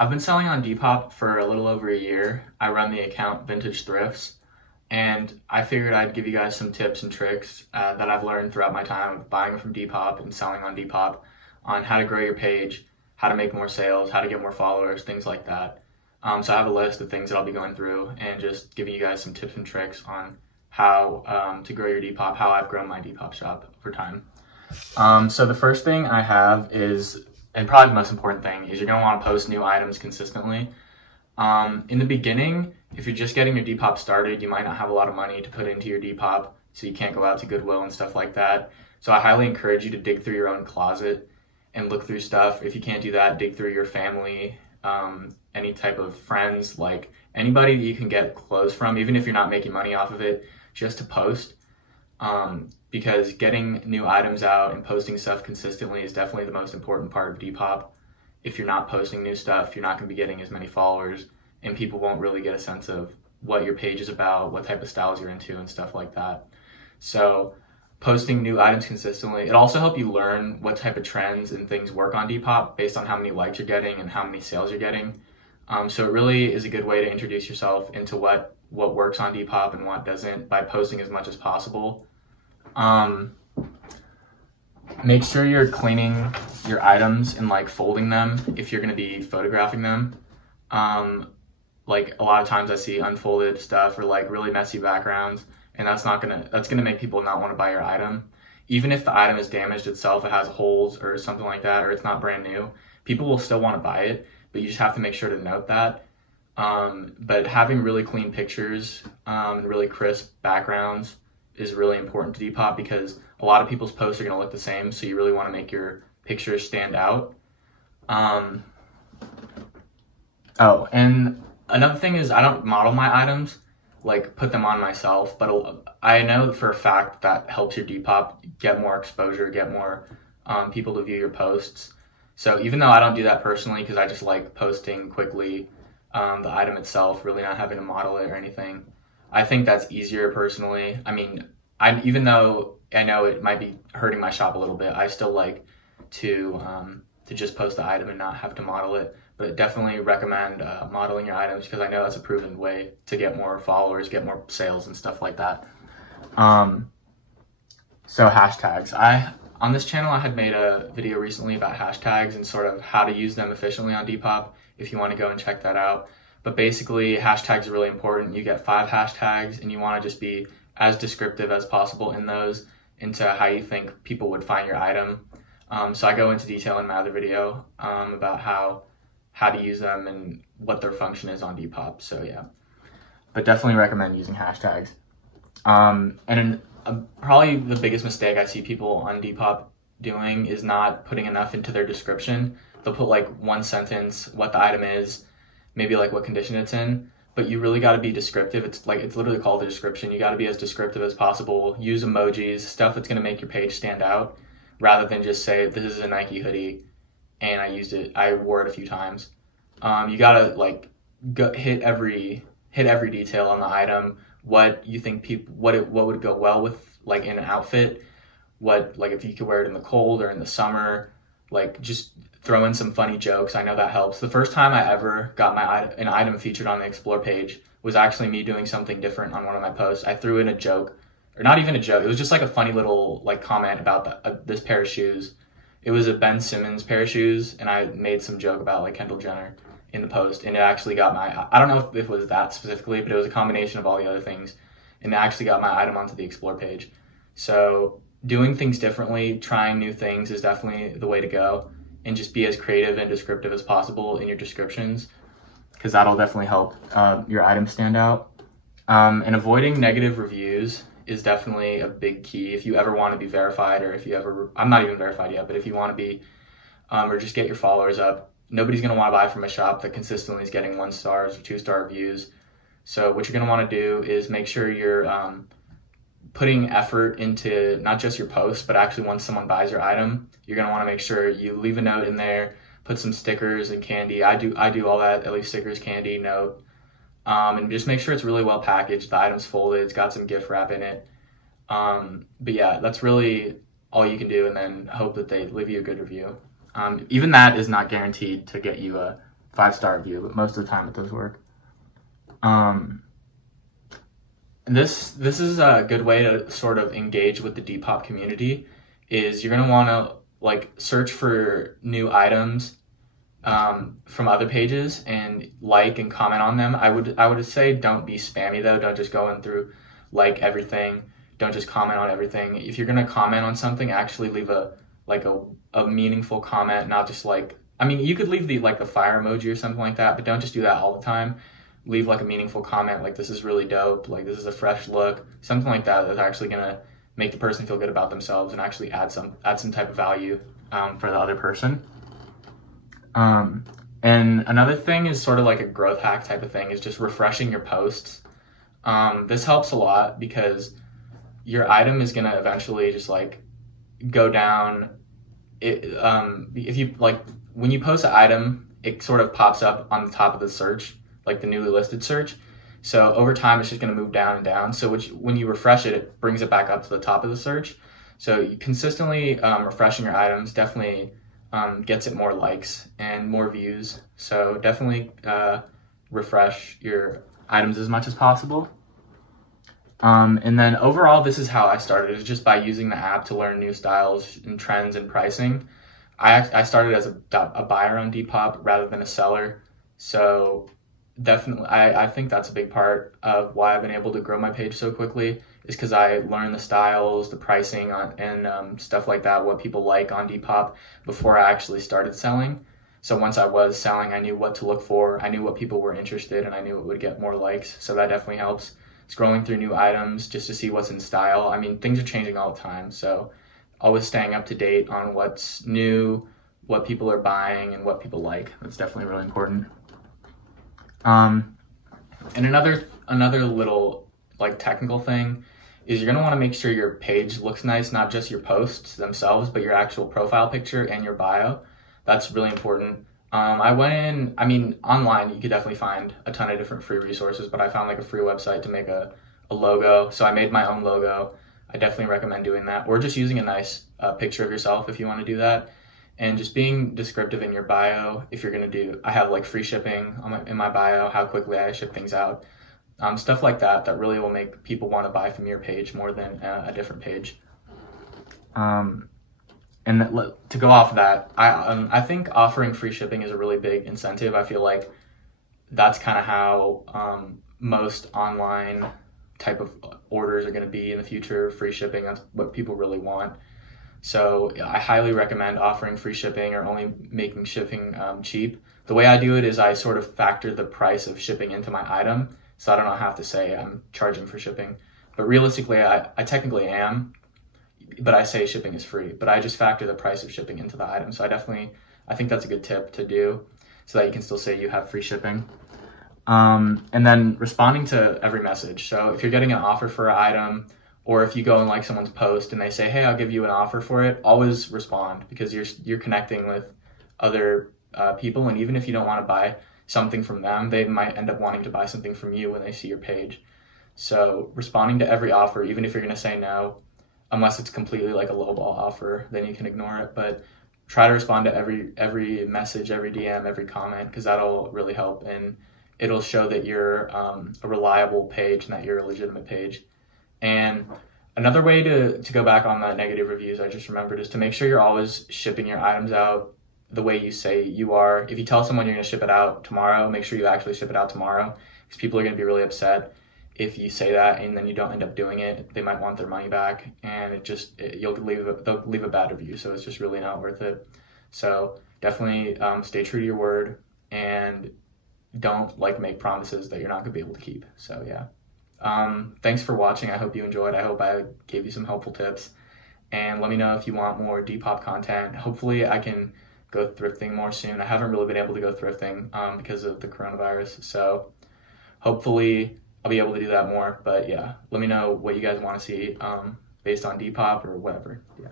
I've been selling on Depop for a little over a year. I run the account Vintage Thrifts, and I figured I'd give you guys some tips and tricks that I've learned throughout my time of buying from Depop and selling on Depop on how to grow your page, how to make more sales, how to get more followers, things like that. So I have a list of things that I'll be going through and just giving you guys some tips and tricks on how to grow your Depop, how I've grown my Depop shop over time. So the first thing I have is, and probably the most important thing, is you're going to want to post new items consistently. In the beginning, if you're just getting your Depop started, you might not have a lot of money to put into your Depop, so you can't go out to Goodwill and stuff like that. So I highly encourage you to dig through your own closet and look through stuff. If you can't do that, dig through your family, any type of friends, like anybody that you can get clothes from, even if you're not making money off of it, just to post. Because getting new items out and posting stuff consistently is definitely the most important part of Depop. If you're not posting new stuff, you're not going to be getting as many followers, and people won't really get a sense of what your page is about, what type of styles you're into, and stuff like that. So posting new items consistently. It also helps you learn what type of trends and things work on Depop based on how many likes you're getting and how many sales you're getting. So it really is a good way to introduce yourself into what works on Depop and what doesn't by posting as much as possible. Make sure you're cleaning your items and like folding them if you're going to be photographing them. Like a lot of times I see unfolded stuff or like really messy backgrounds, and that's gonna make people not want to buy your item. Even if the item is damaged itself, it has holes or something like that, or it's not brand new, people will still want to buy it, but you just have to make sure to note that. But having really clean pictures, and really crisp backgrounds is really important to Depop because a lot of people's posts are going to look the same, so you really want to make your pictures stand out. Oh, and another thing is I don't model my items, like put them on myself, but I know for a fact that helps your Depop get more exposure, get more people to view your posts. So even though I don't do that personally because I just like posting quickly the item itself, really not having to model it or anything, I think that's easier personally. I mean, even though I know it might be hurting my shop a little bit, I still like to just post the item and not have to model it. But I definitely recommend modeling your items because I know that's a proven way to get more followers, get more sales and stuff like that. So hashtags. On this channel, I had made a video recently about hashtags and sort of how to use them efficiently on Depop if you want to go and check that out. But basically, hashtags are really important. You get 5 hashtags and you want to just be as descriptive as possible in those into how you think people would find your item. So I go into detail in my other video about how to use them and what their function is on Depop. So yeah, but definitely recommend using hashtags. Probably the biggest mistake I see people on Depop doing is not putting enough into their description. They'll put like one sentence, what the item is, maybe like what condition it's in, but you really got to be descriptive. It's literally called a description. You got to be as descriptive as possible. Use emojis, stuff that's going to make your page stand out, rather than just say, this is a Nike hoodie and I wore it a few times. You got to like hit every detail on the item, what you think what would go well with like in an outfit, what, like if you could wear it in the cold or in the summer, like just throw in some funny jokes. I know that helps. The first time I ever got an item featured on the Explore page was actually me doing something different on one of my posts. I threw in a joke, or not even a joke. It was just like a funny little like comment about this pair of shoes. It was a Ben Simmons pair of shoes, and I made some joke about like Kendall Jenner in the post, and it actually got I don't know if it was that specifically, but it was a combination of all the other things, and it actually got my item onto the Explore page. So doing things differently, trying new things is definitely the way to go. And just be as creative and descriptive as possible in your descriptions, because that'll definitely help your item stand out. And avoiding negative reviews is definitely a big key if you ever want to be verified, or if you ever, I'm not even verified yet, but if you want to be, or just get your followers up. Nobody's going to want to buy from a shop that consistently is getting 1-star or 2-star reviews. So what you're going to want to do is make sure you're putting effort into not just your posts, but actually once someone buys your item, you're going to want to make sure you leave a note in there, put some stickers and candy. I do all that, at least stickers, candy, note, and just make sure it's really well packaged. The item's folded, it's got some gift wrap in it. But yeah, that's really all you can do, and then hope that they leave you a good review. Even that is not guaranteed to get you a 5-star review, but most of the time it does work. This is a good way to sort of engage with the Depop community. Is you're gonna want to like search for new items from other pages and like and comment on them. I would say don't be spammy though. Don't just go in through like everything. Don't just comment on everything. If you're gonna comment on something, actually leave a meaningful comment, not just like, I mean, you could leave the fire emoji or something like that, but don't just do that all the time. Leave like a meaningful comment, like this is really dope, like this is a fresh look, something like that that's actually gonna make the person feel good about themselves and actually add some type of value for the other person. And another thing is sort of like a growth hack type of thing is just refreshing your posts. This helps a lot because your item is gonna eventually just like go down. If you like, when you post an item, it sort of pops up on the top of the search, like the newly listed search. So over time, it's just going to move down and down. So when you refresh it, it brings it back up to the top of the search. So you consistently refreshing your items definitely gets it more likes and more views. So definitely refresh your items as much as possible. And then overall, this is how I started, is just by using the app to learn new styles and trends and pricing. I started as a buyer on Depop rather than a seller. So definitely, I think that's a big part of why I've been able to grow my page so quickly, is because I learned the styles, the pricing and stuff like that, what people like on Depop before I actually started selling. So once I was selling, I knew what to look for. I knew what people were interested, and I knew it would get more likes. So that definitely helps. Scrolling through new items just to see what's in style. I mean, things are changing all the time, so always staying up to date on what's new, what people are buying, and what people like. That's definitely really important. And another little like technical thing is you're gonna want to make sure your page looks nice, not just your posts themselves, but your actual profile picture and your bio. That's really important. I mean, online you could definitely find a ton of different free resources, but I found like a free website to make a logo. So I made my own logo. I definitely recommend doing that, or just using a nice picture of yourself if you want to do that. And just being descriptive in your bio. If you're going to do, I have like free shipping in my bio, how quickly I ship things out. Stuff like that really will make people want to buy from your page more than a different page. And to go off of that, I think offering free shipping is a really big incentive. I feel like that's kind of how most online type of orders are going to be in the future. Free shipping, that's what people really want. So I highly recommend offering free shipping or only making shipping cheap. The way I do it is I sort of factor the price of shipping into my item, so I don't have to say I'm charging for shipping. But realistically, I technically am, but I say shipping is free, but I just factor the price of shipping into the item. So I think that's a good tip to do so that you can still say you have free shipping. And then responding to every message. So if you're getting an offer for an item, or if you go and like someone's post and they say, hey, I'll give you an offer for it, always respond, because you're connecting with other people. And even if you don't want to buy something from them, they might end up wanting to buy something from you when they see your page. So responding to every offer, even if you're going to say no, unless it's completely like a lowball offer, then you can ignore it. But try to respond to every message, every DM, every comment, because that'll really help. And it'll show that you're a reliable page and that you're a legitimate page. And another way to go back on the negative reviews I just remembered is to make sure you're always shipping your items out the way you say you are. If you tell someone you're going to ship it out tomorrow, make sure you actually ship it out tomorrow, because people are going to be really upset if you say that and then you don't end up doing it. They might want their money back, and they'll leave a bad review. So it's just really not worth it. So definitely stay true to your word and don't make promises that you're not going to be able to keep. So yeah. Thanks for watching. I hope you enjoyed. I hope I gave you some helpful tips, and let me know if you want more Depop content. Hopefully I can go thrifting more soon. I haven't really been able to go thrifting because of the coronavirus, so hopefully I'll be able to do that more. But yeah, let me know what you guys want to see based on Depop or whatever. Yeah.